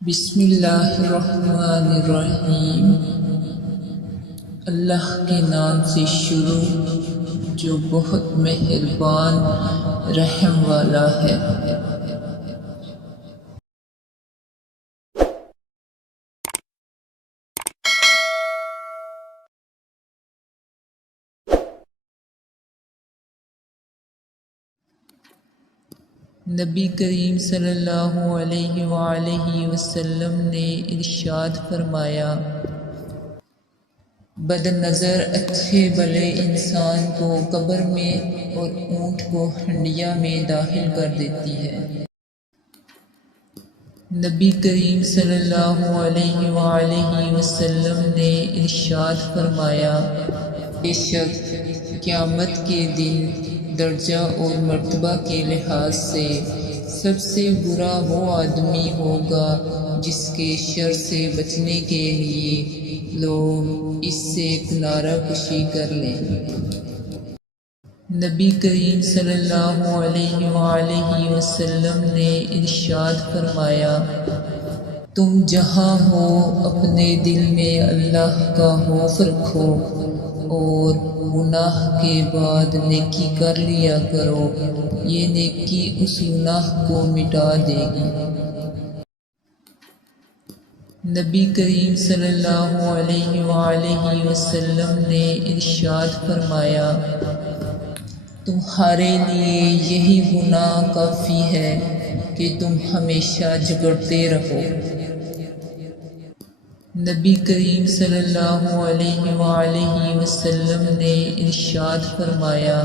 بسم اللہ الرحمن الرحیم۔ اللہ کے نام سے شروع جو بہت مہربان رحم والا ہے۔ نبی کریم صلی اللہ علیہ وآلہ وسلم نے ارشاد فرمایا، بد نظر اچھے بھلے انسان کو قبر میں اور اونٹ کو ہنڈیا میں داخل کر دیتی ہے۔ نبی کریم صلی اللہ علیہ وآلہ وسلم نے ارشاد فرمایا، بے شک قیامت کے دن درجہ اور مرتبہ کے لحاظ سے سب سے برا وہ آدمی ہوگا جس کے شر سے بچنے کے لیے لوگ اس سے کنارہ کشی کر لیں۔ نبی کریم صلی اللہ علیہ وآلہ وسلم نے ارشاد فرمایا، تم جہاں ہو اپنے دل میں اللہ کا خوف رکھو اور گناہ کے بعد نیکی کر لیا کرو، یہ نیکی اس گناہ کو مٹا دے گی۔ نبی کریم صلی اللہ علیہ وآلہ وسلم نے ارشاد فرمایا، تمہارے لیے یہی گناہ کافی ہے کہ تم ہمیشہ جھگڑتے رہو۔ نبی کریم صلی اللہ علیہ وآلہ وسلم نے ارشاد فرمایا،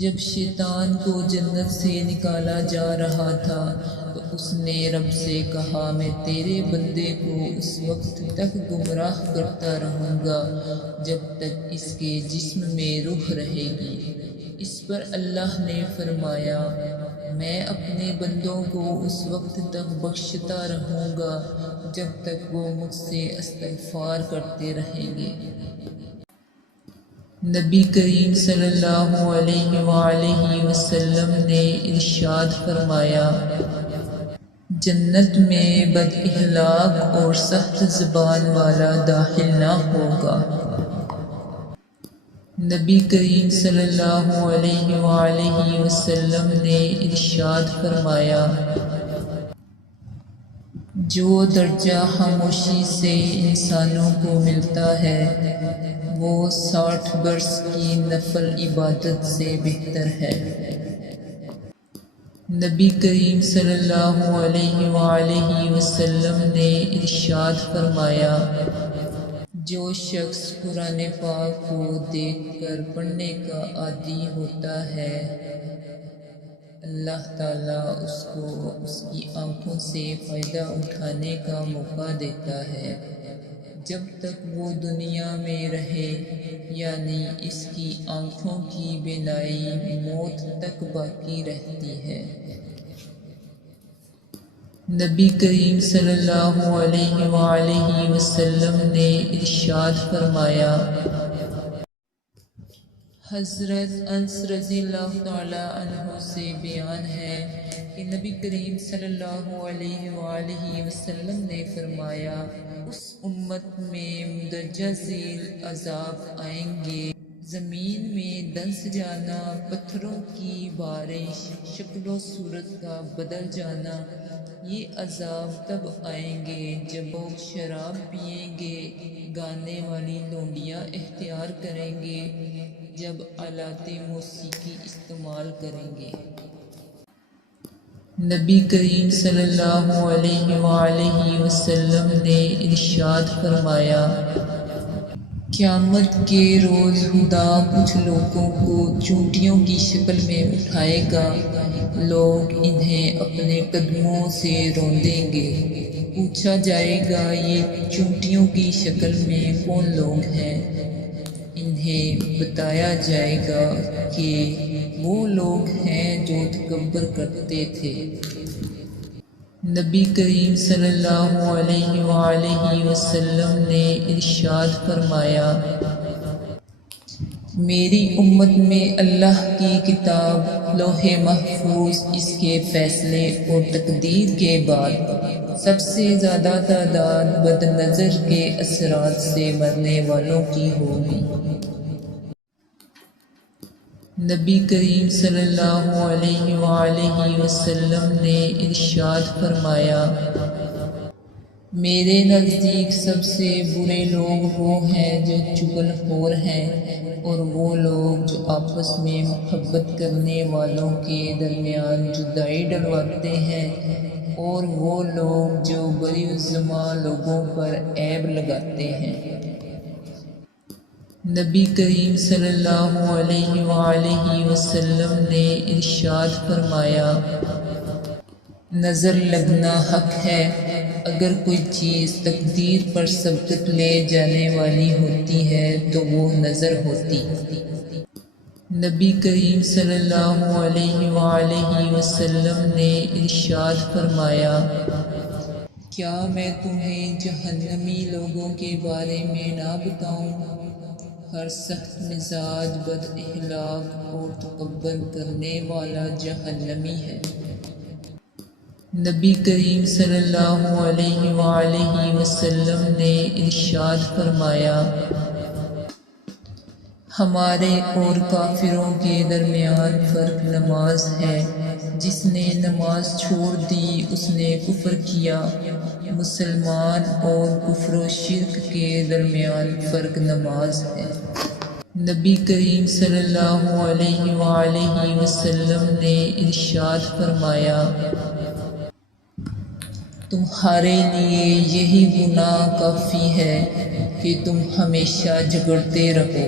جب شیطان کو جنت سے نکالا جا رہا تھا تو اس نے رب سے کہا، میں تیرے بندے کو اس وقت تک گمراہ کرتا رہوں گا جب تک اس کے جسم میں روح رہے گی۔ اس پر اللہ نے فرمایا، میں اپنے بندوں کو اس وقت تک بخشتا رہوں گا جب تک وہ مجھ سے استغفار کرتے رہیں گے۔ نبی کریم صلی اللہ علیہ وآلہ وسلم نے ارشاد فرمایا، جنت میں بد اخلاق اور سخت زبان والا داخل نہ ہوگا۔ نبی کریم صلی اللہ علیہ وآلہ وسلم نے ارشاد فرمایا، جو درجہ خاموشی سے انسانوں کو ملتا ہے وہ 60 برس کی نفل عبادت سے بہتر ہے۔ نبی کریم صلی اللہ علیہ وآلہ وسلم نے ارشاد فرمایا، جو شخص قرآن پاک کو دیکھ کر پڑھنے کا عادی ہوتا ہے، اللہ تعالیٰ اس کو اس کی آنکھوں سے فائدہ اٹھانے کا موقع دیتا ہے جب تک وہ دنیا میں رہے، یعنی اس کی آنکھوں کی بینائی موت تک باقی رہتی ہے۔ نبی کریم صلی اللہ علیہ وآلہ وسلم نے ارشاد فرمایا، حضرت انس رضی اللہ تعالیٰ عنہ سے بیان ہے کہ نبی کریم صلی اللہ علیہ وآلہ وسلم نے فرمایا، اس امت میں مندرجہ ذیل عذاب آئیں گے، زمین میں دنس جانا، پتھروں کی بارش، شکل و صورت کا بدل جانا۔ یہ عذاب تب آئیں گے جب لوگ شراب پئیں گے، گانے والی لونڈیاں اختیار کریں گے، جب آلات موسیقی استعمال کریں گے۔ نبی کریم صلی اللہ علیہ وآلہ وسلم نے ارشاد فرمایا، قیامت کے روز خدا کچھ لوگوں کو چونٹیوں کی شکل میں اٹھائے گا، لوگ انہیں اپنے قدموں سے روندیں گے، پوچھا جائے گا، یہ چونٹیوں کی شکل میں کون لوگ ہیں؟ انہیں بتایا جائے گا کہ وہ لوگ ہیں جو تکبر کرتے تھے۔ نبی کریم صلی اللہ علیہ وآلہ وسلم نے ارشاد فرمایا، میری امت میں اللہ کی کتاب لوح محفوظ، اس کے فیصلے اور تقدیر کے بعد سب سے زیادہ تعداد بد نظر کے اثرات سے مرنے والوں کی ہوگی۔ نبی کریم صلی اللہ علیہ وآلہ وسلم نے ارشاد فرمایا، میرے نزدیک سب سے برے لوگ وہ ہیں جو چغل خور ہیں، اور وہ لوگ جو آپس میں محبت کرنے والوں کے درمیان جدائی ڈلواتے ہیں، اور وہ لوگ جو بری الزماں لوگوں پر عیب لگاتے ہیں۔ نبی کریم صلی اللہ علیہ وآلہ وسلم نے ارشاد فرمایا، نظر لگنا حق ہے۔ اگر کوئی چیز تقدیر پر سبقت لے جانے والی ہوتی ہے تو وہ نظر ہوتی۔ نبی کریم صلی اللہ علیہ وآلہ وسلم نے ارشاد فرمایا، کیا میں تمہیں جہنمی لوگوں کے بارے میں نہ بتاؤں؟ ہر سخت مزاج، بد اخلاق اور تکبر کرنے والا جہنمی ہے۔ نبی کریم صلی اللہ علیہ وآلہ وسلم نے ارشاد فرمایا، ہمارے اور کافروں کے درمیان فرق نماز ہے، جس نے نماز چھوڑ دی اس نے کفر کیا۔ مسلمان اور کفر و شرک کے درمیان فرق نماز ہے۔ نبی کریم صلی اللہ علیہ وآلہ وسلم نے ارشاد فرمایا، تمہارے لیے یہی گناہ کافی ہے کہ تم ہمیشہ جھگڑتے رہو۔